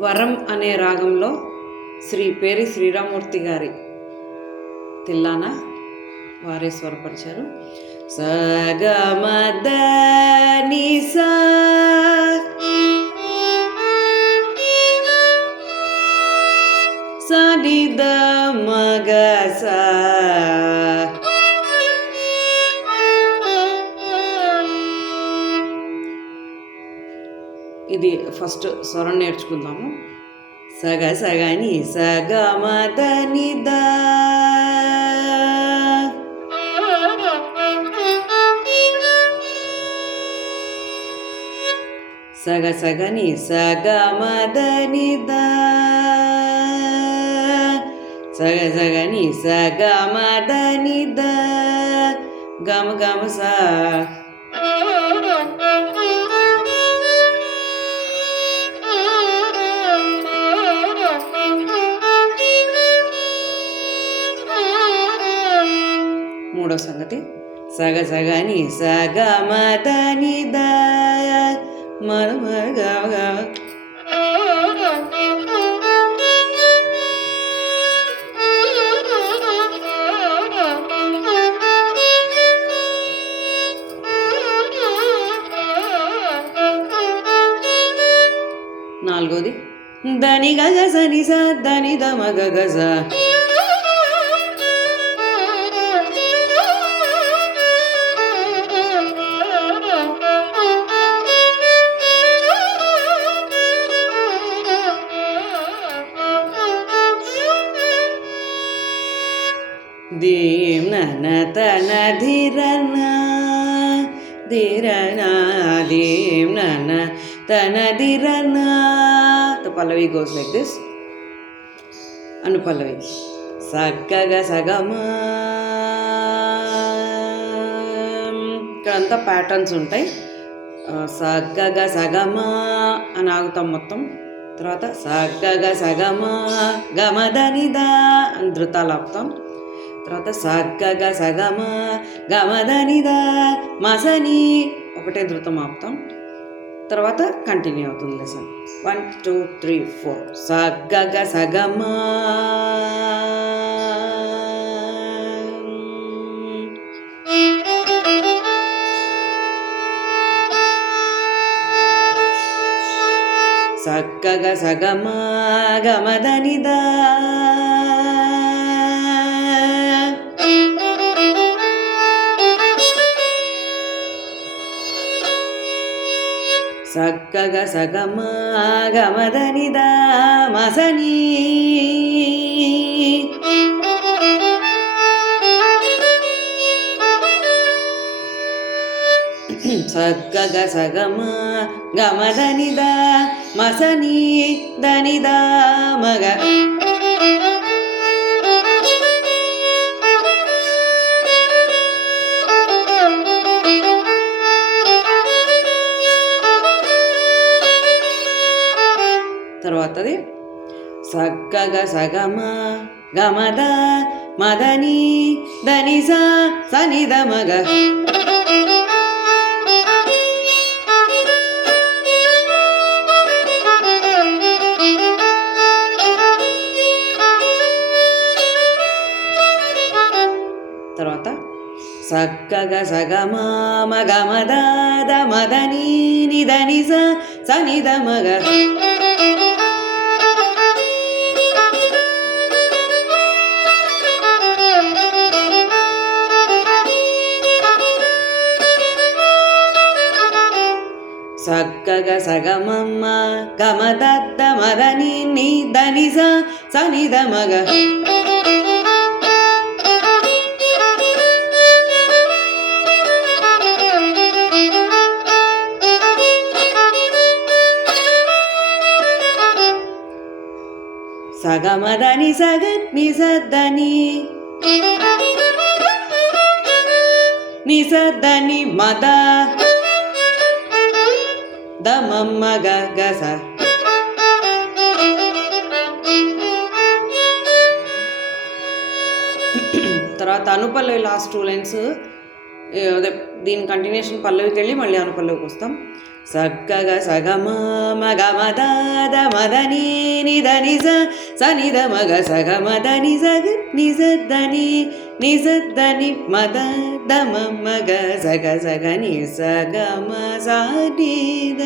వరం అనే రాగంలో శ్రీ పేరి శ్రీరామూర్తి గారి తిల్లాన వారే స్వరపరిచారు. సగమద నిసా సనిద మగస ఇది ఫస్ట్ స్వరం నేర్చుకుందాము. సగ సగని సగమద నిద సగ సగని సగమద నిద సగ సగని సగమద నిద గమ గమ సా మూడో సంగతి సగ సగని సగమద నిద మగ నాలుగోది దని గగ సని స దని ద మగ గజ దీం నన తన ధిరన ధిరన దీం నన తన ధిరన. The Pallavi goes like this. Anupallavi సగ్గగ సగమా. ఇక్కడంతా ప్యాటర్న్స్ ఉంటాయి. సగ్గగ సగమా అని ఆగుతాం మొత్తం. తర్వాత సగ్గగ సగమా గమదనిదా అని ధృతాలు ఆపుతాం. తర్వాత సగ్గగ సగమా గమదనిదా మసని ఒకటే ధృతం ఆపుతాం. తర్వాత కంటిన్యూ అవుతుంది లెసన్. 1 2 3 4 సగ్గగ సగమా సగ్గగ సగమా గమదనిదా సగ్గగ సగమా గమదనిద మసని సగ్గగ సగమా గమదనిద మసని దనిద మగ. తర్వాతది సగ్గగ సగమ గమద మదని దనిస సనిద మగ. తర్వాత సగ్గగ సగమ మగమద మదని నిదనిస సనిద మగ. సగ్గగ సగమమ్మ గమదత్త మదని ని దనిస సనిద మగ. సగమదని సగ నిసద్దని నిసద్దని మద దమమ్మ గగస. తర్వాత అనుపల్లవి లాస్ట్ 2 లైన్స్. అదే దీని కంటిన్యూషన్ పల్లవికి వెళ్ళి మళ్ళీ అనుపల్లవికి వస్తాం. సగ్గగ సగమ మగ మదాద మదని నిద నిజ సనిద మగ సగ మదని సగ నిజద్దని నిజద్దని మద దమ మగ సగ సగ ని సగమ సానిద